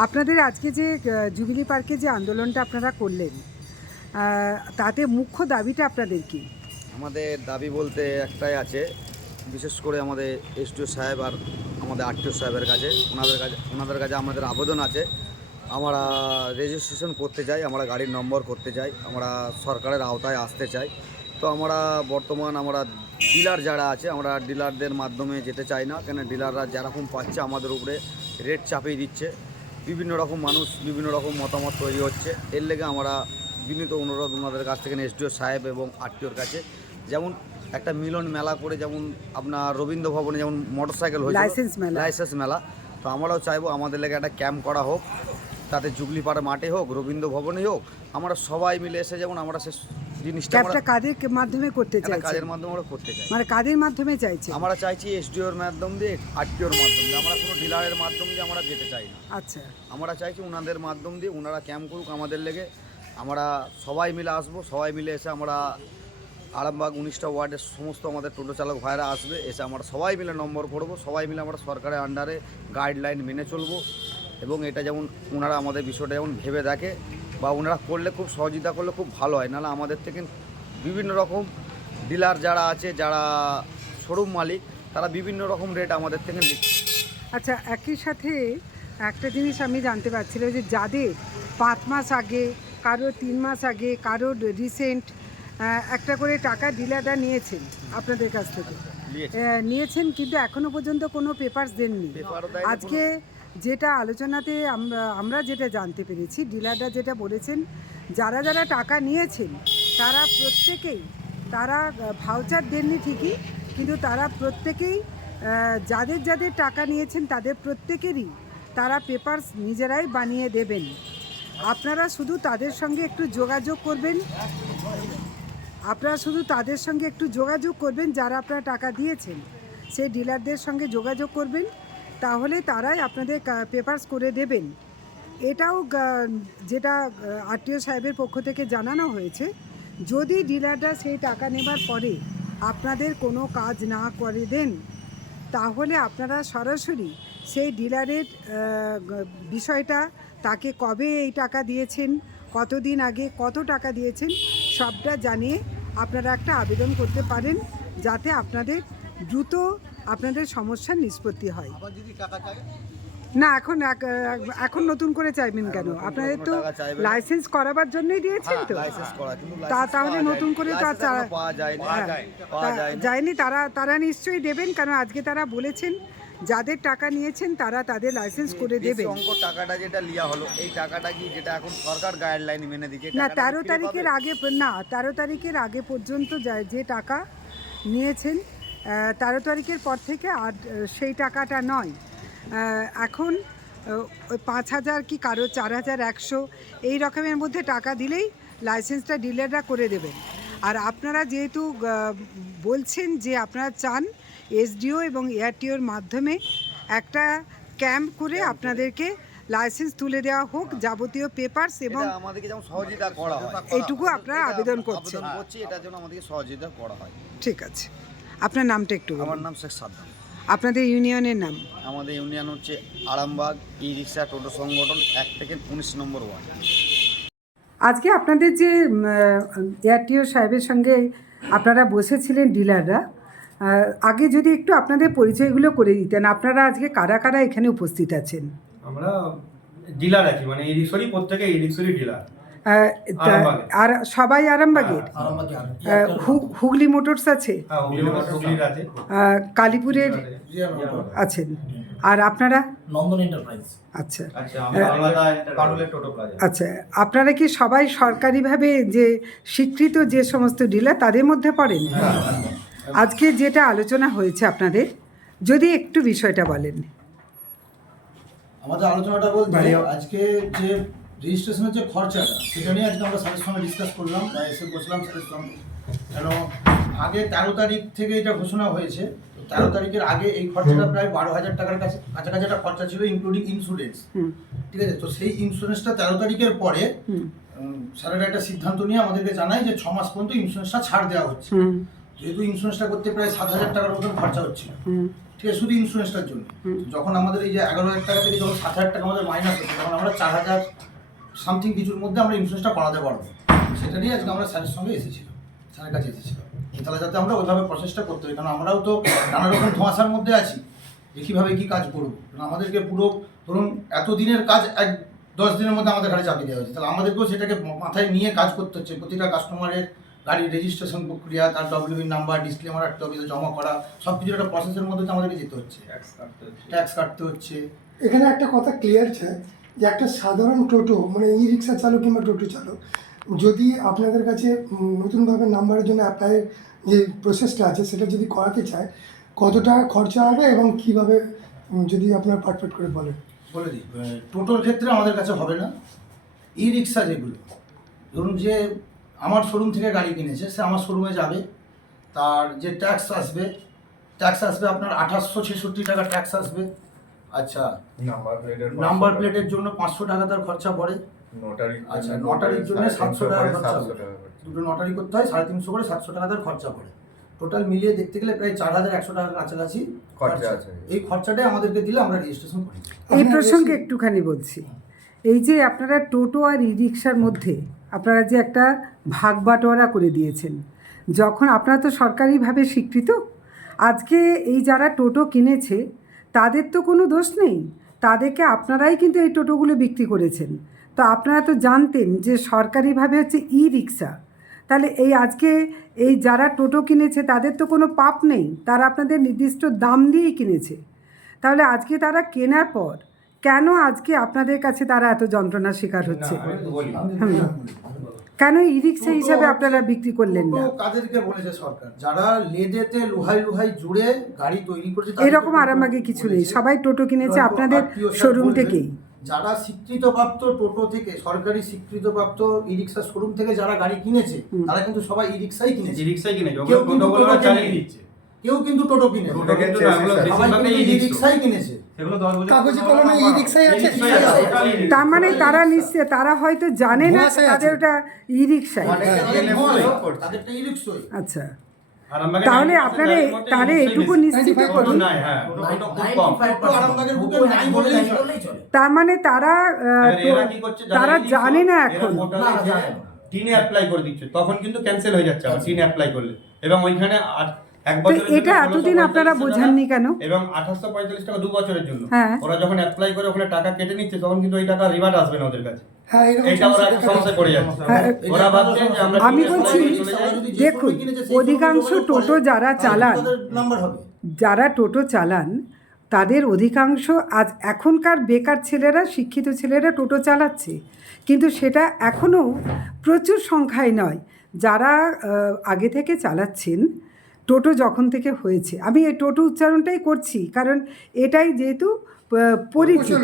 আপনাদের আজকে যে জুবিলি পার্কে যে আন্দোলনটা আপনারা করলেন তাতে মুখ্য দাবিটা আপনাদের কি? আমাদের দাবি বলতে একটাই আছে, বিশেষ করে আমাদের এসডিও সাহেব আর আমাদের আরটিও সাহেবের কাছে। ওনাদের কাছে ওনাদের কাছে আমাদের আবেদন আছে। আমরা রেজিস্ট্রেশন করতে চাই, আমরা গাড়ির নম্বর করতে চাই, আমরা সরকারের আওতায় আসতে চাই। তো আমরা বর্তমান আমরা ডিলার যারা আছে, আমরা ডিলারদের মাধ্যমে যেতে চাই না, কেন ডিলাররা যেরকম পাচ্ছে আমাদের উপরে রেট চাপিয়ে দিচ্ছে। বিভিন্ন রকম মানুষ বিভিন্ন রকম মতামত তৈরি হচ্ছে। এর লেগে আমরা বিনীত অনুরোধ ওনাদের কাছ থেকে এসডিও সাহেব এবং আরটিওর কাছে। যেমন একটা মিলন মেলা করে যেমন আপনার রবীন্দ্র ভবনে যেমন মোটরসাইকেল হয়েছে লাইসেন্স মেলা। লাইসেন্স মেলা। তো আমরাও চাইব আমাদের লেগে একটা ক্যাম্প করা হোক তাতে জুগলিপাড়া মাঠে হোক রবীন্দ্র ভবনে হোক আমরা সবাই মিলে এসে যেমন আমরা সে জিনিসটা ক্যাবটা কাদের মাধ্যমে করতে একটা চাইছেন কাজের মাধ্যমে আমরা করতে চাই মানে কাদের মাধ্যমে চাইছে? আমরা চাইছি এসডিওর মাধ্যম দিয়ে আরটিওর মাধ্যম দিয়ে। আমরা কোনো ডিলারের মাধ্যম দিয়ে আমরা যেতে চাই না। আচ্ছা। আমরা চাইছি ওনাদের মাধ্যম দিয়ে ওনারা ক্যাম্প করুক আমাদের লেগে। আমরা সবাই মিলে আসব সবাই মিলে এসে আমরা আরামবাগ উনিশটা ওয়ার্ডের সমস্ত আমাদের টোটো চালক ভাইরা আসবে এসে আমরা সবাই মিলে নম্বর করব সবাই মিলে আমরা সরকারের আন্ডারে গাইডলাইন মেনে চলবো। এবং এটা যেমন ওনারা আমাদের বিষয়টা যেমন ভেবে দেখে বা ওনারা করলে খুব সহযোগিতা করলে খুব ভালো হয়। নাহলে আমাদের থেকে বিভিন্ন রকম ডিলার যারা আছে যারা শোরুম মালিক তারা বিভিন্ন রকম রেট আমাদের থেকে লিখছে আচ্ছা একই সাথে একটা জিনিস আমি জানতে পারছিলাম যে যাদের পাঁচ মাস আগে কারও তিন মাস আগে কারও রিসেন্ট একটা করে টাকা ডিলাররা নিয়েছেন আপনাদের কাছ থেকে। নিয়েছেন কিন্তু এখনও পর্যন্ত কোনো পেপারস দেননি। আজকে যেটা আলোচনাতে আমরা আমরা যেটা জানতে পেরেছি, ডিলাররা যেটা বলেছেন, যারা যারা টাকা নিয়েছেন, তারা প্রত্যেকেই, তারা ভাউচার দেননি ঠিকই, কিন্তু তারা প্রত্যেকেই যাদের যাদের টাকা নিয়েছেন তাদের প্রত্যেকেরই তারা পেপারস নিজেরাই বানিয়ে দেবেন। আপনারা শুধু তাদের সঙ্গে একটু যোগাযোগ করবেন। আপনারা শুধু তাদের সঙ্গে একটু যোগাযোগ করবেন যারা আপনারা টাকা দিয়েছেন। সেই ডিলারদের সঙ্গে যোগাযোগ করবেন। তাহলে তারাই আপনাদের পেপারস করে দেবেন। এটাও যেটা আরটিও সাহেবের পক্ষ থেকে জানানো হয়েছে, যদি ডিলাররা সেই টাকা নেবার পরে আপনাদের কোনো কাজ না করে দেন, তাহলে আপনারা সরাসরি সেই ডিলারের বিষয়টা, তাকে কবে এই টাকা দিয়েছেন, কতদিন আগে কত টাকা দিয়েছেন, সবটা জানিয়ে আপনারা একটা আবেদন করতে পারেন, যাতে আপনাদের দ্রুত আপনাদের সমস্যার নিষ্পত্তি হয়। না এখন এখন নতুন করে চাইবেন কেন? আপনাদের তো। লাইসেন্স করাবার জন্যই দিয়েছেন তো। লাইসেন্স তা তাহলে নতুন করে তো আর যায়নি। হ্যাঁ, তা- যায়নি। তারা তারা নিশ্চয়ই দেবেন কেন? আজকে তারা বলেছেন যাদের টাকা নিয়েছেন তারা তাদের লাইসেন্স করে দেবে অঙ্ক টাকাটা যেটা লিয়া হলো এই টাকাটা কি যেটা এখন সরকার গাইডলাইন মেনে দিচ্ছে না তেরো তারিখের আগে না তেরো তারিখের আগে পর্যন্ত যা- টাকা নিয়েছেন তেরো তারিখের পর থেকে আর সেই টাকাটা নয়। এখন ওই পাঁচ হাজার কি কারও চার হাজার একশো এই রকমের মধ্যে টাকা দিলেই লাইসেন্সটা ডিলাররা করে দেবেন। আর আপনারা যেহেতু বলছেন যে আপনারা চান এসডিও এবং এআরটিওর মাধ্যমে একটা ক্যাম্প করে আপনাদেরকে লাইসেন্স তুলে দেওয়া হোক যাবতীয় পেপারস এবং এটা আমাদেরকে যেমন সহযোগিতা করা হয়। এইটুকু আপনারা আবেদন করছেন। আমাদেরকে সহযোগিতা করা হয়। ঠিক আছে। আপনার নামটা একটু আমার নাম শেখ সাদ্দাম। আপনাদের ইউনিয়নের নাম? আমাদের ইউনিয়ন হচ্ছে আরামবাগ ই রিক্সা টোটো সংগঠন এক থেকে উনিশ নম্বর ওয়ার্ড। আজকে আপনাদের যে এআরটিও সাহেবের সঙ্গে আপনারা বসেছিলেন ডিলাররা আগে যদি একটু আপনাদের পরিচয়গুলো করে দিতেন আপনারা আজকে কারা কারা এখানে উপস্থিত আছেন? আমরা ডিলার আছি মানে এই রিক্সরই প্রত্যেকে এই রিক্সরই ডিলার। আর সবাই আরামবাগের হু- হুগলি মোটরস আছে? হ্যাঁ কালীপুরের আছেন। আর আপনারা? আচ্ছা। আচ্ছা আচ্ছা আপনারা কি সবাই সরকারিভাবে যে স্বীকৃত যে সমস্ত ডিলার তাদের মধ্যে পড়েন? আজকে যেটা আলোচনা হয়েছে আপনাদের যদি একটু বিষয়টা বলেন। আমাদের আলোচনাটা বলতে আজকে যে রেজিস্ট্রেশনের যে খরচাটা। সেটা নিয়ে আজকে আমরা স্যারের সঙ্গে ডিসকাস করলাম বা এসে বসলাম স্যারের সঙ্গে। কেন আগে তেরো তারিখ থেকে এটা ঘোষণা হয়েছে। তেরো তারিখের আগে এই খরচাটা প্রায় বারো হাজার টাকার কাছে কাছাকাছি একটা খরচা ছিল ইনক্লুডিং ইন্স্যুরেন্স ঠিক আছে? তো সেই ইন্স্যুরেন্সটা তেরো তারিখের পরে স্যারেরা একটা সিদ্ধান্ত নিয়ে আমাদেরকে জানায় যে ছ মাস পর্যন্ত ইন্স্যুরেন্সটা ছাড় দেওয়া হচ্ছে। যেহেতু ইন্স্যুরেন্সটা করতে প্রায় সাত হাজার টাকার মতন খরচা হচ্ছিল। হুম। ঠিক আছে? শুধু ইন্স্যুরেন্সটার জন্য। যখন আমাদের এই যে এগারো হাজার টাকা থেকে যখন সাত হাজার টাকা আমাদের মাইনাস হচ্ছে তখন আমরা চার হাজার সামথিং কিছুর মধ্যে আমরা ইন্স্যুরেন্সটা করাতে পারব। সেটা নিয়ে আজকে আমরা স্যারের সঙ্গে এসেছিলাম। স্যারের কাছে এসেছিলাম। তাহলে যাতে আমরা ওইভাবে প্রসেসটা করতে পারি। কারণ আমরাও তো নানা রকম ধোঁয়াশার মধ্যে আছি যে কীভাবে কী কাজ করব। কারণ আমাদেরকে পুরো ধরুন এত দিনের কাজ এক দশ দিনের মধ্যে আমাদের ঘাড়ে চাপিয়ে দেওয়া হয়েছে। তাহলে আমাদেরকেও সেটাকে মাথায় নিয়ে কাজ করতে হচ্ছে। প্রতিটা কাস্টমারের গাড়ির রেজিস্ট্রেশন প্রক্রিয়া তার ডব্লিউবি নাম্বার ডিসক্লেমার একটা অফিসে জমা করা সব কিছুর একটা প্রসেসের মধ্যে তো আমাদেরকে যেতে হচ্ছে। ট্যাক্স কাটতে হচ্ছে। এখানে একটা কথা ক্লিয়ার চাই যে একটা সাধারণ টোটো মানে ই রিক্সা চালক কিংবা টোটো চালক, যদি আপনাদের কাছে নতুনভাবে নাম্বারের জন্য অ্যাপ্লাইয়ের যে প্রসেসটা আছে, সেটা যদি করাতে চায় কত টাকা খরচা হবে এবং কীভাবে যদি আপনার পাটপাট করে বলেন? বলে দিই টোটোর ক্ষেত্রে আমাদের কাছে হবে না। ই রিক্সা যেগুলো, ধরুন যে আমার শোরুম থেকে গাড়ি কিনেছে, সে আমার শোরুমে যাবে, তার যে ট্যাক্স আসবে ট্যাক্স আসবে আপনার আঠাশশো ছেষট্টি টাকা ট্যাক্স আসবে। আচ্ছা। নাম্বার প্লেটের নাম্বার প্লেটের জন্য পাঁচশো টাকা তার খরচা পড়ে। নোটারি আচ্ছা নটারির জন্য সাতশো টাকা খরচা পড়ে। দুটো নটারি করতে হয় সাড়ে তিনশো করে সাতশো টাকা তার খরচা পড়ে। টোটাল মিলিয়ে দেখতে গেলে প্রায় চার হাজার একশো টাকার কাছাকাছি খরচা আছে। এই খরচাটাই আমাদেরকে দিলে আমরা রেজিস্ট্রেশন করি এই প্রসঙ্গে একটুখানি বলছি। এই যে আপনারা টোটো আর ই রিক্সার মধ্যে আপনারা যে একটা ভাগ বাটোয়ারা করে দিয়েছেন যখন আপনারা তো সরকারিভাবে স্বীকৃত আজকে এই যারা টোটো কিনেছে তাদের তো কোনো দোষ নেই। তাদেরকে আপনারাই কিন্তু এই টোটোগুলো বিক্রি করেছেন। তো আপনারা তো জানতেন যে সরকারিভাবে হচ্ছে ই রিক্সা তাহলে এই আজকে এই যারা টোটো কিনেছে তাদের তো কোনো পাপ নেই। তারা আপনাদের নির্দিষ্ট দাম দিয়েই কিনেছে। তাহলে আজকে তারা কেনার পর কেন আজকে আপনাদের কাছে তারা এত যন্ত্রণার শিকার হচ্ছে? কেন ই রিক্সা হিসাবে আপনারা বিক্রি করলেন না? কাদেরকে বলেছে সরকার যারা লেদেতে লোহাই লোহাই জুড়ে গাড়ি তৈরি করেছে এরকম আরামাগে কিছু নেই। সবাই টোটো কিনেছে আপনাদের শোরুম থেকেই। যারা স্বীকৃতপ্রাপ্ত টোটো থেকে সরকারি স্বীকৃতপ্রাপ্ত ই রিক্সা শোরুম থেকে যারা গাড়ি কিনেছে তারা কিন্তু সবাই ই রিক্সাই কিনেছে। যে রিক্সাই কিনে কেউ কিন্তু টোটো চালিয়ে কিনে। দিচ্ছে। কেউ কিন্তু টোটো কিনে টোটো ই রিক্সাই কিনেছে। কাগজে কলমে ই রিক্সাই আছে? ই-রিক্সাই আছে, টোটালি ই-রিক্সা। তার মানে তারা নিশ্চয় তারা হয়তো জানে না তাদের ওটা ই রিক্সাই হ্যাঁ। তাদেরটা ই রিক্সাই আচ্ছা। তাহলে আপনারা তাহলে এটুকু নিশ্চিত করুন। হ্যাঁ। তার মানে তারা তারা জানে না এখন। টিনে অ্যাপ্লাই করে দিচ্ছে। তখন কিন্তু ক্যান্সেল হয়ে যাচ্ছে টিনে অ্যাপ্লাই করলে। এবং ওইখানে এটা এতদিন আপনারা বোঝাননি কেন? এবং আঠাশশো পঁয়তাল্লিশ টাকা দু বছরের জন্য। হ্যাঁ। ওরা যখন অ্যাপ্লাই করে ওখানে টাকা কেটে নিচ্ছে তখন কিন্তু ওই টাকা রিভার্ট আসবে না ওদের কাছে। হ্যাঁ হ্যাঁ, ওরা ভাবছে যে আমরা আমি বলছি। দেখুন, অধিকাংশ টোটো যারা চালান, যারা টোটো চালান তাদের অধিকাংশ আজ এখনকার বেকার ছেলেরা শিক্ষিত ছেলেরা টোটো চালাচ্ছে। কিন্তু সেটা এখনও প্রচুর সংখ্যায় নয়। যারা আগে থেকে চালাচ্ছেন টোটো যখন থেকে হয়েছে আমি এই টোটো উচ্চারণটাই করছি কারণ এটাই যেহেতু পরিচিত।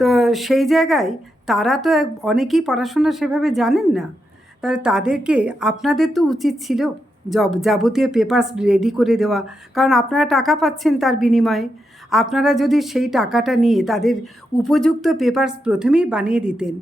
তো সেই জায়গায় তারা তো অনেকেই পড়াশোনা সেভাবে জানেন না। তাহলে তাদেরকে আপনাদের তো উচিত ছিল জব যাবতীয় পেপারস রেডি করে দেওয়া। কারণ আপনারা টাকা পাচ্ছেন তার বিনিময়ে। আপনারা যদি সেই টাকাটা নিয়ে তাদের উপযুক্ত পেপারস প্রথমেই বানিয়ে দিতেন।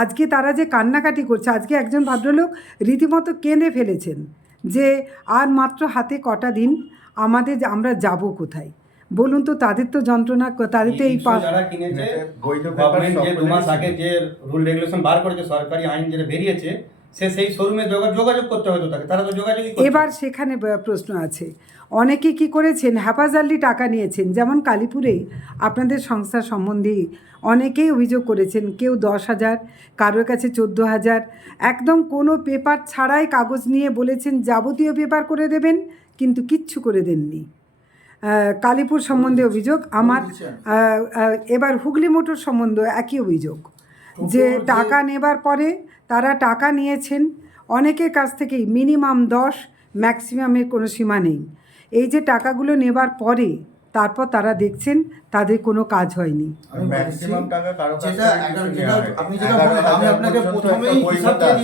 আজকে তারা যে কান্নাকাটি করছে আজকে একজন ভদ্রলোক রীতিমতো কেঁদে ফেলেছেন। যে আর মাত্র হাতে কটা দিন আমাদের আমরা যাব কোথায়? বলুন তো তাদের তো যন্ত্রণা তাদের তো এই যারা কিনেছে বৈধ গভর্নমেন্ট যে দু মাস আগে যে রুল রেগুলেশন বার করেছে সরকারি আইন যেটা বেরিয়েছে সে সেই শোরুমে যোগাযোগ করতে তাকে তারা তো যোগাযোগই এবার সেখানে প্রশ্ন আছে। অনেকে কি করেছেন? হ্যাপাজারলি টাকা নিয়েছেন যেমন কালীপুরে আপনাদের সংস্থা সম্বন্ধে অনেকেই অভিযোগ করেছেন কেউ দশ হাজার কারোর কাছে চোদ্দ হাজার। একদম কোনো পেপার ছাড়াই কাগজ নিয়ে বলেছেন যাবতীয় পেপার করে দেবেন কিন্তু কিচ্ছু করে দেননি। কালীপুর সম্বন্ধে অভিযোগ আমার এবার হুগলি মোটর সম্বন্ধে একই অভিযোগ যে- টাকা নেবার পরে তারা টাকা নিয়েছেন। অনেকের কাছ থেকেই মিনিমাম দশ ম্যাক্সিমামের কোনো সীমা নেই। এই যে টাকাগুলো নেবার পরে তারপর তারা দেখছেন তাদের কোনো কাজ হয়নি। এগারো- হাজার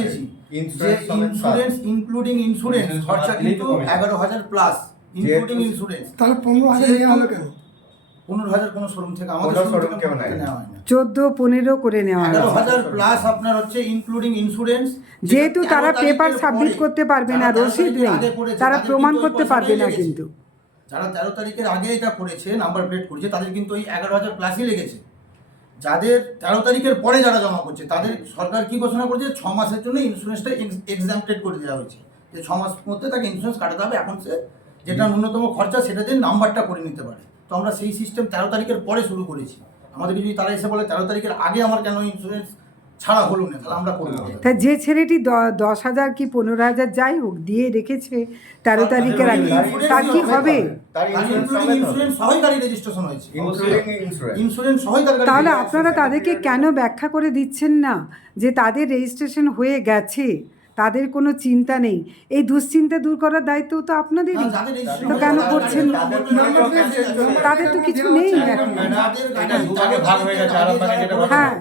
ইন্স্যুরেন্স ইনক্লুডিং ইন্স্যুরেন্স খরচা কিন্তু। এগারো প্লাস ইনক্লুডিং ইন্স্যুরেন্স তাহলে পনেরো হাজার হলো কেন? পনেরো হাজার কোনো শোরুম থেকে আমাদের শোরুম থেকে। নেওয়া হয় না। চোদ্দ পনেরো করে নেওয়া এগারো হাজার প্লাস আপনার হচ্ছে ইনক্লুডিং ইন্স্যুরেন্স যেহেতু তারা পেপার সাবমিট করতে পারবে না রসিদ নেই তারা প্রমাণ করতে পারবে না কিন্তু। যারা তেরো তারিখের আগে এটা করেছে নাম্বার প্লেট করেছে তাদের কিন্তু ওই এগারো হাজার প্লাসই লেগেছে। যাদের তেরো তারিখের পরে যারা জমা করছে তাদের সরকার কি ঘোষণা করেছে? ছ মাসের জন্য ইন্স্যুরেন্সটা এক্সামটেড করে দেওয়া হয়েছে। যে ছ মাস মধ্যে তাকে ইন্স্যুরেন্স কাটাতে হবে এখন সে যেটা ন্যূনতম খরচা সেটা দিয়ে নাম্বারটা করে নিতে পারে। তো আমরা সেই সিস্টেম তেরো তারিখের পরে শুরু করেছি। আমাদেরকে যদি তারা এসে বলে তেরো তারিখের আগে আমার কেন ইন্স্যুরেন্স ছাড়া হলো না তাহলে আমরা করব। তা যে ছেলেটি দ- দশ হাজার কি পনেরো হাজার যাই হোক দিয়ে রেখেছে তেরো তারিখের আগে। তার কি হবে? তাহলে আপনারা তাদেরকে কেন ব্যাখ্যা করে দিচ্ছেন না যে তাদের রেজিস্ট্রেশন হয়ে গেছে? তাদের কোনো চিন্তা নেই। এই দুশ্চিন্তা দূর করার দায়িত্ব তো আপনাদেরই। তো কেন করছেন। তাদের তো কিছু নেই হয়ে হ্যাঁ।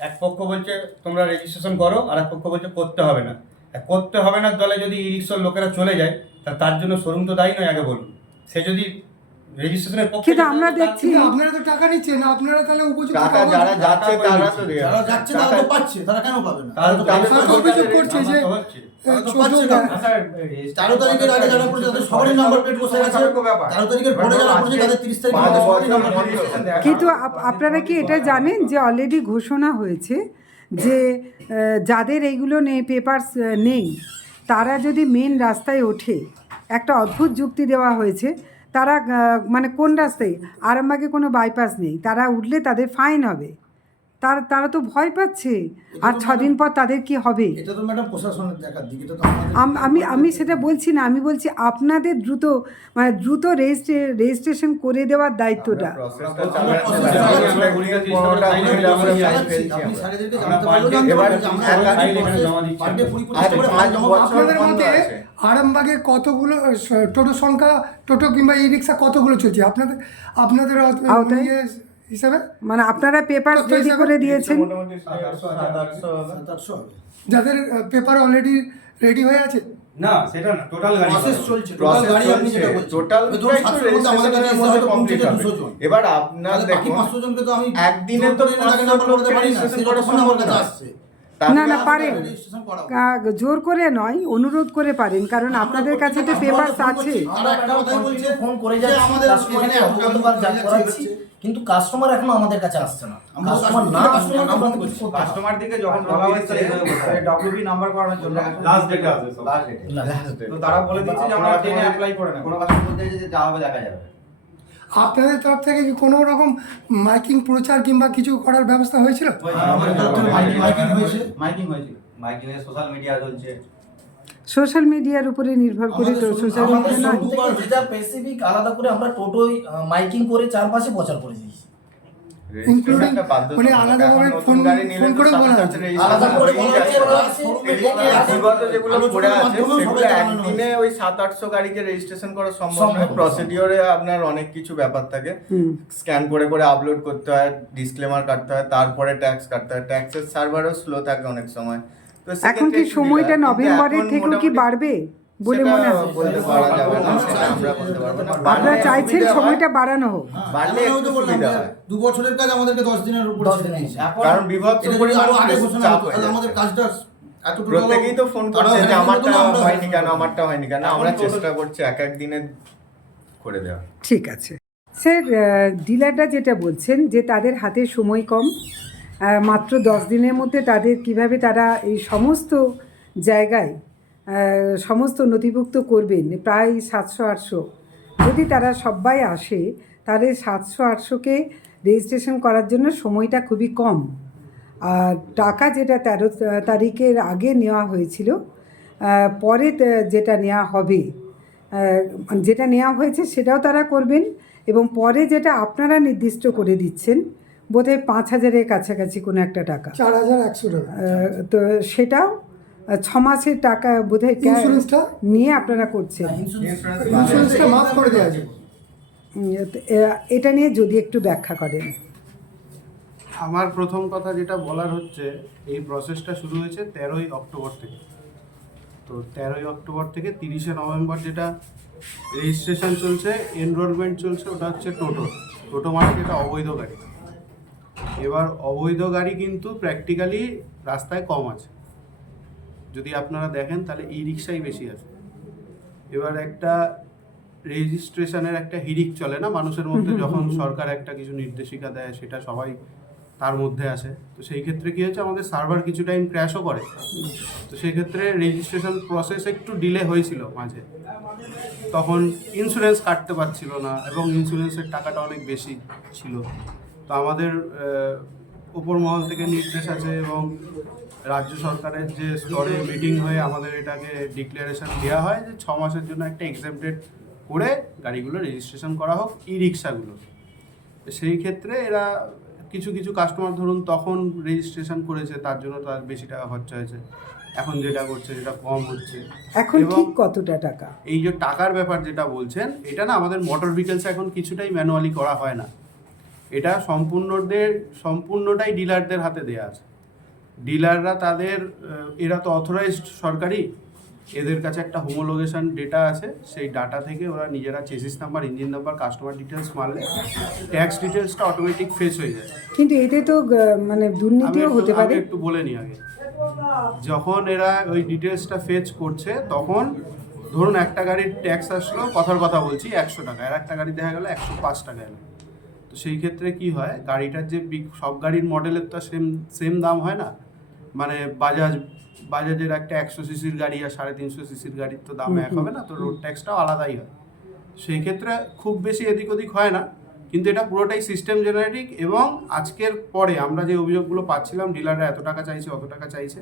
এক পক্ষ বলছে তোমরা রেজিস্ট্রেশন করো আর এক পক্ষ বলছে করতে হবে না। আর করতে হবে না দলে যদি ই রিক্সার লোকেরা চলে যায় তা তার জন্য শোরুম তো দায়ী নয় আগে বলুন। সে যদি রেজিস্ট্রেশনের পক্ষে কিন্তু আমরা দেখছি কিন্তু আপনারা তো টাকা নিচ্ছেন আপনারা তাহলে উপযুক্ত টাকা যারা যাচ্ছে তারা তো যারা যাচ্ছে তারা তো পাচ্ছে তারা কেন পাবে না? তারা তো অভিযোগ করছে যে তো হচ্ছে। তারা তো ছোট পাচ্ছে গা- না। তেরো তারিখের আগে যারা পড়েছে তাদের সবারই নাম্বার প্লেট বসে গেছে। তেরো তারিখের পরে যারা পড়েছে তাদের তিরিশ তারিখ পাঁচ সবারই বছর নাম্বার ধরে প্লেট বসে গেছে। কিন্তু আপনারা কি এটা জানেন যে অলরেডি ঘোষণা হয়েছে যে যাদের এইগুলো নেই পেপারস নেই তারা যদি মেন রাস্তায় ওঠে একটা অদ্ভুত যুক্তি দেওয়া হয়েছে তারা মানে কোন রাস্তায়? আরামবাগে কোনো বাইপাস নেই। তারা উঠলে তাদের ফাইন হবে। তার তারা তো ভয় পাচ্ছে। আর ছদিন পর তাদের কি হবে? এটা তো ম্যাডাম প্রশাসনের দেখার দিক এটা তো আমাদের আম- আমি সেটা বলছি না আমি বলছি আপনাদের দ্রুত মানে দ্রুত রেজিস্ট্রে রেজিস্ট্রেশন করে দেওয়ার দায়িত্বটা। আরামবাগে কতগুলো টোটো সংখ্যা টোটো কিংবা ই রিক্সা কতগুলো চলছে? আপনাদের আপনাদের হিসাবে? মানে আপনারা পেপার তো রেডি করে দিয়েছেন। যাদের পেপার অলরেডি রেডি হয়ে আছে? না সেটা না টোটাল গাড়ি প্রসেস চলছে টোটাল গাড়ি আপনি যেটা বলছেন। টোটাল আমাদের কাছে কমপ্লিট হবে। এবার আপনার বাকি দেখুন পাঁচশো জনকে তো আমি একদিনে তো তাকে নাম্বার করতে পারি না যতক্ষণ আমার কাছে আসছে। না, না, পারেন। জোর করে নয় অনুরোধ করে পারেন কারণ আপনাদের কাছে তো পেপার আছে। তারা একটা কথাই বলছে ফোন করে আমাদের এখানে কিন্তু কাস্টমার এখনও আমাদের কাছে আসছে না। কাস্টমার না না। কাস্টমার দিকে যখন বলা হয়েছে ডব্লিউবি নাম্বার করানোর জন্য লাস্ট ডেটে আছে তো তারা বলে দিচ্ছে যে আমরা ট্রেনে অ্যাপ্লাই করে নেব। কোনো কাস্টমার বলতে যে যা হবে দেখা যাবে। আপনাদের তরফ থেকে কি কোনো রকম মাইকিং প্রচার কিংবা কিছু করার ব্যবস্থা হয়েছিল? থেকে মাইকিং- মাইকিং হয়েছে। মাইকিং হয়েছিল মাইকিং সোশ্যাল মিডিয়া চলছে। সোশ্যাল মিডিয়ার উপরে নির্ভর করে তো সোশ্যাল মিডিয়া নয়। যেটা স্পেসিফিক আলাদা করে আমরা টোটোই মাইকিং করে চারপাশে প্রচার করে দিয়েছি। একটা মানে এখন নতুন ফোন- ফোন করে বলা হচ্ছে। আলাদা করে বিগত যেগুলো পড়ে আছে সেগুলো একদিনে ওই সাত আটশো গাড়িকে রেজিস্ট্রেশন করা সম্ভব নয়। না। প্রসিডিওরে আপনার অনেক কিছু ব্যাপার থাকে। স্ক্যান করে করে আপলোড করতে হয় ডিসক্লেমার কাটতে হয় তারপরে ট্যাক্স কাটতে হয়। ট্যাক্সের সার্ভারও স্লো থাকে অনেক সময়। এখন কি সময়টা নভেম্বরের থেকেও কি বাড়বে বলে মনে হয়? বলতে পারা যাবে না সেটা আমরা বলতে পারব না। আপনারা চাইছেন সময়টা বাড়ানো হোক। হ্যাঁ, বাড়লে তো বললাম হয়। দু বছরের কাজ আমাদেরকে দশ দিনের উপর কারণ পরিমাণ আমাদের কাজটা প্রত্যেকেই তো ফোন করছে যে আমারটা হয়নি হ্যাঁ কেন আমারটা হয়নি কেন আমরা চেষ্টা করছি এক এক দিনে করে দেওয়া ঠিক আছে। স্যার ডিলাররা যেটা বলছেন যে তাদের হাতে সময় কম মাত্র দশ দিনের মধ্যে তাদের কীভাবে তারা এই সমস্ত জায়গায় সমস্ত নথিভুক্ত করবেন, প্রায় সাতশো আটশো। যদি তারা সবাই আসে, তাহলে সাতশো আটশোকে রেজিস্ট্রেশন করার জন্য সময়টা খুবই কম। আর টাকা যেটা তেরো, তারিখের আগে নেওয়া হয়েছিল পরে যেটা নেওয়া হবে যেটা নেওয়া হয়েছে সেটাও তারা করবেন এবং পরে যেটা আপনারা নির্দিষ্ট করে দিচ্ছেন বোধহয় পাঁচ হাজারের কাছাকাছি কোনো একটা টাকা। চার হাজার একশো টাকা। তো সেটাও ছ মাসের টাকা বোধহয় ক্যা- ইন্স্যুরেন্সটা? নিয়ে আপনারা করছেন। ইন্স্যুরেন্সটা মাফ করে দেওয়া যাবে। তো, এটা নিয়ে যদি একটু ব্যাখ্যা করেন। আমার প্রথম কথা যেটা বলার হচ্ছে এই প্রসেসটা শুরু হয়েছে তেরোই অক্টোবর থেকে। তো তেরোই অক্টোবর থেকে তিরিশে নভেম্বর যেটা রেজিস্ট্রেশন চলছে এনরোলমেন্ট চলছে ওটা হচ্ছে টোটো। টোটো মানে যেটা অবৈধ গাড়ি। এবার অবৈধ গাড়ি কিন্তু প্র্যাকটিক্যালি রাস্তায় কম আছে। যদি আপনারা দেখেন তাহলে ই রিক্সাই বেশি আছে। এবার একটা রেজিস্ট্রেশনের একটা হিড়িক চলে না মানুষের মধ্যে যখন সরকার একটা কিছু নির্দেশিকা দেয় সেটা সবাই তার মধ্যে আসে। তো সেই ক্ষেত্রে কী হয়েছে আমাদের সার্ভার কিছু টাইম ক্র্যাশও করে। তো সেই ক্ষেত্রে রেজিস্ট্রেশন প্রসেস একটু ডিলে হয়েছিল মাঝে। তখন ইন্স্যুরেন্স কাটতে পারছিল না এবং ইন্স্যুরেন্সের টাকাটা অনেক বেশি ছিল। তো আমাদের উপর মহল থেকে নির্দেশ আছে এবং রাজ্য সরকারের যে স্তরে মিটিং হয়ে আমাদের এটাকে ডিক্লারেশন দেওয়া হয় যে ছ মাসের জন্য একটা এক্সামটেড করে গাড়িগুলো রেজিস্ট্রেশন করা হোক ই রিক্সাগুলো সেই ক্ষেত্রে এরা কিছু কিছু কাস্টমার ধরুন তখন রেজিস্ট্রেশন করেছে তার জন্য তার বেশি টাকা খরচা হয়েছে। এখন যেটা করছে সেটা কম হচ্ছে। এখন এবং- ঠিক কতটা টাকা? এই যে টাকার ব্যাপার যেটা বলছেন এটা না আমাদের মোটর ভেহিকেলস এখন কিছুটাই ম্যানুয়ালি করা হয় না। এটা সম্পূর্ণদের সম্পূর্ণটাই ডিলারদের হাতে দেওয়া আছে। ডিলাররা তাদের এরা তো অথরাইজড সরকারি এদের কাছে একটা হোমোলোগেশন ডেটা আছে সেই ডাটা থেকে ওরা নিজেরা chassis number engine number customer details মারলে ট্যাক্স ডিটেলসটা অটোমেটিক ফেস হয়ে যায়। কিন্তু এতে তো মানে দুর্নীতিও হতে পারে। একটু বলে নিই আগে। যখন এরা ওই ডিটেলসটা ফেচ করছে তখন ধরুন একটা গাড়ির ট্যাক্স আসলো কথার কথা বলছি একশো টাকা। আর একটা গাড়ি দেখা গেলো একশো পাঁচ টাকা এলো। সেই ক্ষেত্রে কি হয় গাড়িটার যে সব গাড়ির মডেলের তো সেম সেম দাম হয় না? মানে বাজাজ বাজাজের একটা একশো সিসির গাড়ি আর সাড়ে তিনশো সিসির গাড়ির তো দাম এক হবে না তো রোড ট্যাক্সটাও আলাদাই হয়। সেই ক্ষেত্রে খুব বেশি এদিক ওদিক হয় না কিন্তু এটা পুরোটাই সিস্টেম জেনারেটিক এবং আজকের পরে আমরা যে অভিযোগগুলো পাচ্ছিলাম ডিলাররা এত টাকা চাইছে অত টাকা চাইছে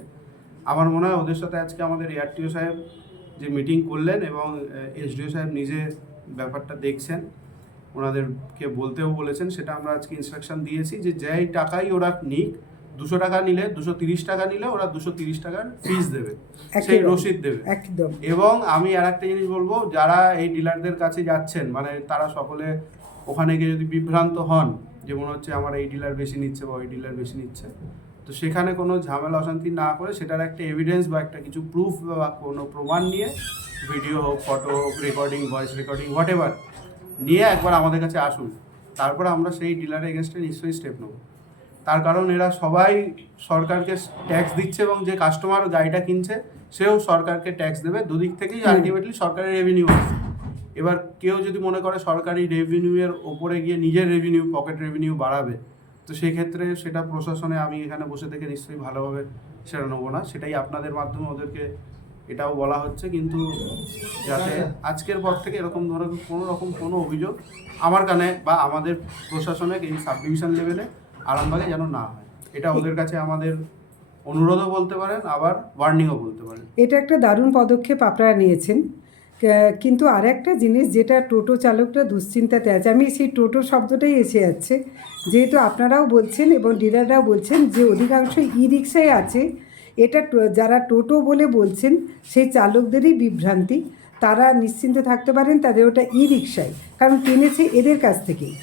আমার মনে হয় ওদের সাথে আজকে আমাদের এআরটিও সাহেব যে মিটিং করলেন এবং এসডিও সাহেব নিজে ব্যাপারটা দেখছেন। ওনাদেরকে বলতেও বলেছেন সেটা আমরা আজকে ইনস্ট্রাকশন দিয়েছি যে যেই টাকাই ওরা নিক দুশো টাকা নিলে দুশো তিরিশ টাকা নিলে ওরা দুশো তিরিশ টাকার ফিস দেবে সেই রসিদ দেবে। একদম। এবং আমি আর একটা জিনিস বলব যারা এই ডিলারদের কাছে যাচ্ছেন মানে তারা সকলে ওখানে গিয়ে যদি বিভ্রান্ত হন যে মনে হচ্ছে আমার এই ডিলার বেশি নিচ্ছে বা ওই ডিলার বেশি নিচ্ছে তো সেখানে কোনো ঝামেলা অশান্তি না করে সেটার একটা এভিডেন্স বা একটা কিছু প্রুফ বা কোনো প্রমাণ নিয়ে ভিডিও হোক ফটো হোক recording voice recording whatever নিয়ে একবার আমাদের কাছে আসুন। তারপরে আমরা সেই ডিলারের এগেনস্টে নিশ্চয়ই স্টেপ নেব। তার কারণ এরা সবাই সরকারকে ট্যাক্স দিচ্ছে এবং যে কাস্টমার গাড়িটা কিনছে সেও সরকারকে ট্যাক্স দেবে। দুদিক থেকেই আলটিমেটলি সরকারের রেভিনিউ আসছে। এবার কেউ যদি মনে করে সরকারি রেভিনিউয়ের ওপরে গিয়ে নিজের রেভিনিউ পকেট রেভিনিউ বাড়াবে তো সেই ক্ষেত্রে সেটা প্রশাসনে আমি এখানে বসে থেকে নিশ্চয়ই ভালোভাবে সেটা নেব না। সেটাই আপনাদের মাধ্যমে ওদেরকে এটাও বলা হচ্ছে কিন্তু যাতে আজকের পর থেকে এরকম ধরনের কোনো রকম কোনো অভিযোগ আমার কানে বা আমাদের প্রশাসনে এই সাব ডিভিশন লেভেলে আরামবাগে যেন না হয়। এটা ওদের কাছে আমাদের অনুরোধও বলতে পারেন আবার ওয়ার্নিংও বলতে পারেন। এটা একটা দারুণ পদক্ষেপ আপনারা নিয়েছেন। কিন্তু আরেকটা জিনিস যেটা টোটো চালকরা দুশ্চিন্তাতে আছে আমি সেই টোটো শব্দটাই এসে যাচ্ছে। যেহেতু আপনারাও বলছেন এবং ডিলাররাও বলছেন যে অধিকাংশ ই রিক্সায় আছে এটা যারা টোটো বলে বলছেন সেই চালকদেরই বিভ্রান্তি। তারা নিশ্চিন্তে থাকতে পারেন তাদের ওটা ই রিক্সায় কারণ কিনেছে এদের কাছ থেকেই।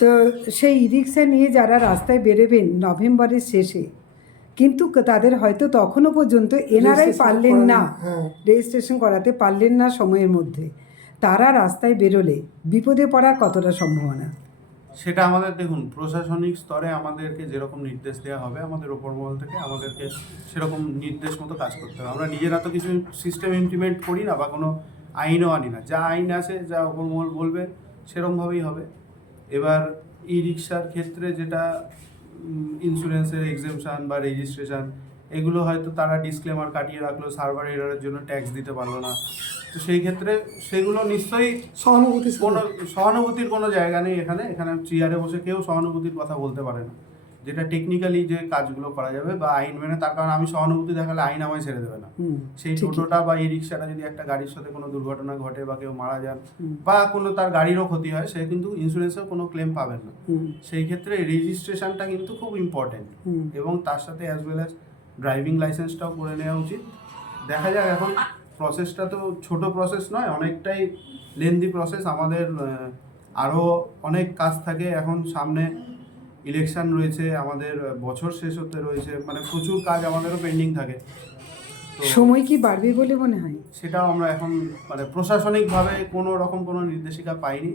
তো সেই ই রিক্সা নিয়ে যারা রাস্তায় বেরোবেন নভেম্বরের শেষে কিন্তু তাদের হয়তো তখনও পর্যন্ত এনারাই পারলেন না। হ্যাঁ। রেজিস্ট্রেশন করাতে পারলেন না সময়ের মধ্যে। তারা রাস্তায় বেরোলে বিপদে পড়ার কতটা সম্ভাবনা? সেটা আমাদের, দেখুন, প্রশাসনিক স্তরে আমাদেরকে যেরকম নির্দেশ দেওয়া হবে, আমাদের ওপর মহল থেকে আমাদেরকে সেরকম নির্দেশ মতো কাজ করতে হবে। আমরা নিজেরা তো কিছু সিস্টেম ইমপ্লিমেন্ট করি না বা কোনো আইনও আনি না। যা আইন আছে, যা ওপর মহল বলবে সেরকমভাবেই হবে। এবার ই রিক্সার ক্ষেত্রে যেটা ইন্স্যুরেন্সের এক্সেমশন বা রেজিস্ট্রেশন এগুলো হয়তো তারা ডিসক্লেমার কাটিয়ে রাখল সার্ভার এরারের জন্য ট্যাক্স দিতে পারল না। তো সেই ক্ষেত্রে সেগুলো নিশ্চয়ই সহানুভূতি কোনো সহানুভূতির কোনো জায়গা নেই এখানে। এখানে চেয়ারে বসে কেউ সহানুভূতির কথা বলতে পারে না। যেটা টেকনিক্যালি যে কাজগুলো করা যাবে বা আইন মেনে তার কারণ আমি সহানুভূতি দেখালে আইন আমায় ছেড়ে দেবে না। সেই টোটোটা বা এই রিক্সাটা যদি একটা গাড়ির সাথে কোনো দুর্ঘটনা ঘটে বা কেউ মারা যান বা কোনো তার গাড়িরও ক্ষতি হয় সে কিন্তু ইন্স্যুরেন্সেও কোনো ক্লেম পাবেন না। সেই ক্ষেত্রে রেজিস্ট্রেশনটা কিন্তু খুব ইম্পর্টেন্ট এবং তার সাথে অ্যাজ ওয়েল অ্যাজ ড্রাইভিং লাইসেন্সটাও করে নেওয়া উচিত। দেখা যাক এখন প্রসেসটা তো ছোট প্রসেস নয় অনেকটাই লেন্দি প্রসেস আমাদের আরও অনেক কাজ থাকে। এখন সামনে ইলেকশন রয়েছে আমাদের বছর শেষ হতে রয়েছে। মানে প্রচুর কাজ আমাদেরও পেন্ডিং থাকে। সময় কি বাড়বে বলে মনে হয়? সেটাও আমরা এখন মানে প্রশাসনিকভাবে কোনো রকম কোনো নির্দেশিকা পাইনি।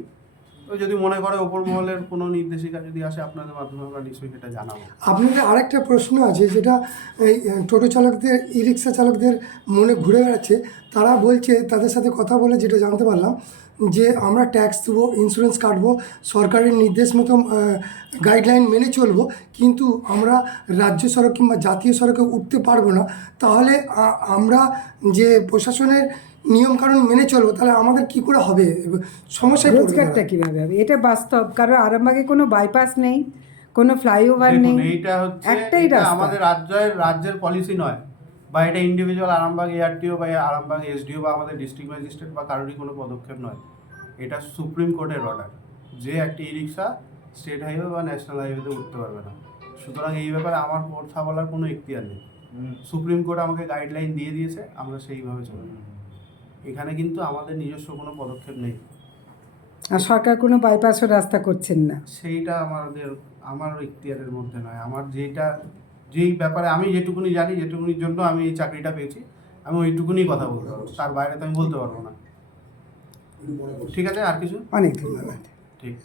যদি মনে করে ওপর মহলের কোনো নির্দেশিকা যদি আসে, আপনাদের মাধ্যমে আমরা নিশ্চয়ই সেটা জানাব। আপনাদের আরেকটা প্রশ্ন আছে, যেটা এই টোটো চালকদের ই রিক্সা চালকদের মনে ঘুরে বেড়াচ্ছে। তারা বলছে, তাদের সাথে কথা বলে যেটা জানতে পারলাম, যে আমরা ট্যাক্স দেবো, ইন্স্যুরেন্স কাটবো, সরকারের নির্দেশ মতো গাইডলাইন মেনে চলবো, কিন্তু আমরা রাজ্য সড়ক কিংবা জাতীয় সড়কে উঠতে পারব না। তাহলে আমরা যে প্রশাসনের নিয়মকানুন মেনে চলবো তাহলে আমাদের কি করে হবে? সমস্যায় পড়বে রোজগারটা। কীভাবে হবে? এটা বাস্তব কারণ আরামবাগে কোনো বাইপাস নেই কোনো ফ্লাইওভার নেই। এইটা হচ্ছে একটাই এটা রাস্তা। আমাদের রাজ্যের রাজ্যের পলিসি নয় বা এটা ইন্ডিভিজুয়াল আরামবাগ এআরটিও বা আরামবাগ এসডিও বা আমাদের ডিস্ট্রিক্ট ম্যাজিস্ট্রেট বা কারোরই কোনো পদক্ষেপ নয়। এটা সুপ্রিম কোর্টের অর্ডার যে একটি ই রিক্সা স্টেট হাইওয়ে বা ন্যাশনাল হাইওয়েতে উঠতে পারবে না। সুতরাং এই ব্যাপারে আমার কথা বলার কোনো এখতিয়ার নেই। সুপ্রিম কোর্ট আমাকে গাইডলাইন দিয়ে দিয়েছে আমরা সেইভাবে চলব। এখানে কিন্তু আমাদের নিজস্ব কোনো পদক্ষেপ নেই। আর সরকার কোনো বাইপাসও রাস্তা করছেন না। সেইটা আমাদের আমার ইখতিয়ারের মধ্যে নয়। আমার যেটা যেই ব্যাপারে আমি যেটুকুনি জানি যেটুকুনির জন্য আমি এই চাকরিটা পেয়েছি আমি ওইটুকুনি কথা বলতে পারব তার বাইরে তো আমি বলতে পারব না। ঠিক আছে আর কিছু? অনেক ধন্যবাদ। ঠিক।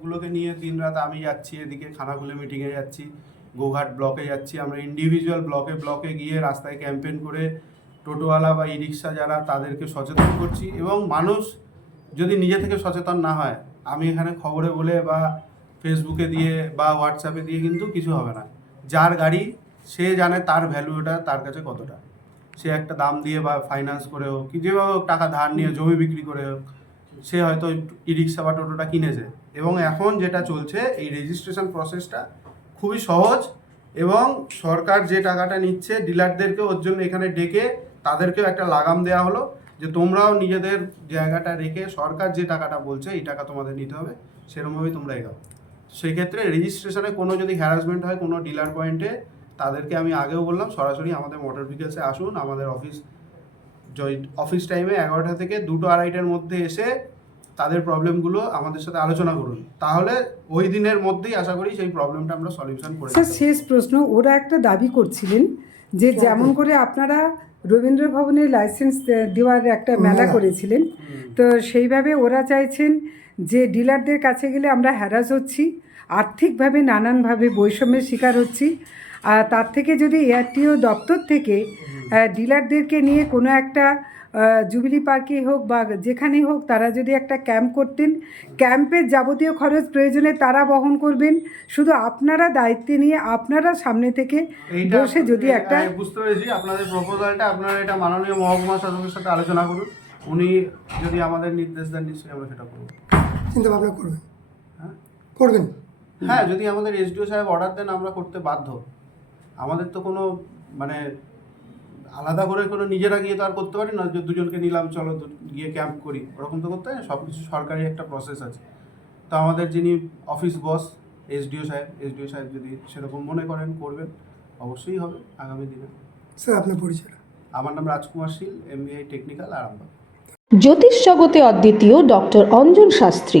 গুলোকে নিয়ে দিন রাত আমি যাচ্ছি এদিকে খানাকুলে মিটিংয়ে যাচ্ছি গোঘাট ব্লকে যাচ্ছি। আমরা ইন্ডিভিজুয়াল ব্লকে ব্লকে গিয়ে রাস্তায় ক্যাম্পেন করে টোটোওয়ালা বা ই রিক্সা যারা, তাদেরকে সচেতন করছি এবং মানুষ যদি নিজে থেকে সচেতন না হয়, আমি এখানে খবরে বলে বা ফেসবুকে দিয়ে বা হোয়াটসঅ্যাপে দিয়ে কিন্তু কিছু হবে না। যার গাড়ি, সে জানে তার ভ্যালুটা, তার কাছে কতটা। সে একটা দাম দিয়ে বা ফাইন্যান্স করে হোক, কি যেভাবে হোক, টাকা ধার নিয়ে জমি বিক্রি করে হোক, সে হয়তো ই রিক্সা বা টোটোটা কিনেছে। এবং এখন যেটা চলছে, এই রেজিস্ট্রেশন প্রসেসটা খুবই সহজ এবং সরকার যে টাকাটা নিচ্ছে ডিলারদেরকে ওর জন্য এখানে ডেকে তাদেরকেও একটা লাগাম দেওয়া হলো যে তোমরাও নিজেদের জায়গাটা রেখে সরকার যে টাকাটা বলছে এই টাকা তোমাদের নিতে হবে সেরকমভাবেই তোমরা এগাও। সেই ক্ষেত্রে রেজিস্ট্রেশনে কোনো যদি হ্যারাসমেন্ট হয় কোনো ডিলার পয়েন্টে তাদেরকে আমি আগেও বললাম সরাসরি আমাদের মোটর ভেহিকেলসে আসুন আমাদের অফিস জয় অফিস টাইমে এগারোটা থেকে দুটো আড়াইটার মধ্যে এসে তাদের প্রবলেমগুলো আমাদের সাথে আলোচনা করুন। তাহলে ওই দিনের মধ্যেই আশা করি সেই প্রবলেমটা আমরা সলিউশন করে স্যার শেষ প্রশ্ন ওরা একটা দাবি করছিলেন যে যেমন করে আপনারা রবীন্দ্র ভবনের লাইসেন্স দেওয়ার একটা মেলা। করেছিলেন। তো সেইভাবে ওরা চাইছেন যে ডিলারদের কাছে গেলে আমরা হ্যারাস হচ্ছি আর্থিকভাবে নানানভাবে বৈষম্যের শিকার হচ্ছি। আর তার থেকে যদি এয়ারটিও দপ্তর থেকে ডিলারদেরকে নিয়ে কোনো একটা জুবিলি পার্কে হোক বা যেখানেই হোক তারা যদি একটা ক্যাম্প করতেন ক্যাম্পের যাবতীয় খরচ প্রয়োজনে তারা বহন করবেন। শুধু আপনারা দায়িত্ব নিয়ে আপনারা সামনে থেকে বসে যদি একটা বুঝতে পেরেছি। আপনাদের প্রপোজালটা আপনারা এটা মাননীয় মহকুমা শাসকের সাথে আলোচনা করুন। উনি যদি আমাদের নির্দেশ দেন নিশ্চয়ই আমরা সেটা করব। চিন্তা ভাবনা করবেন। হ্যাঁ? করবেন? হ্যাঁ যদি আমাদের এসডিও সাহেব অর্ডার দেন আমরা করতে বাধ্য। আমাদের তো কোনো মানে আলাদা করে কোনো নিজেরা গিয়ে তো আর করতে পারি না যে দুজনকে নিলাম চলো গিয়ে ক্যাম্প করি। ওরকম তো করতে হয় না সব কিছু সরকারি একটা প্রসেস আছে। তো আমাদের যিনি অফিস বস এসডিও সাহেব এসডিও সাহেব যদি সেরকম মনে করেন করবেন অবশ্যই হবে আগামী দিনে। স্যার আপনার পরিচয়? আমার নাম রাজকুমার শীল এমবিআই টেকনিক্যাল আরামবাগ। জ্যোতিষ জগতে অদ্বিতীয় ডক্টর অঞ্জন শাস্ত্রী।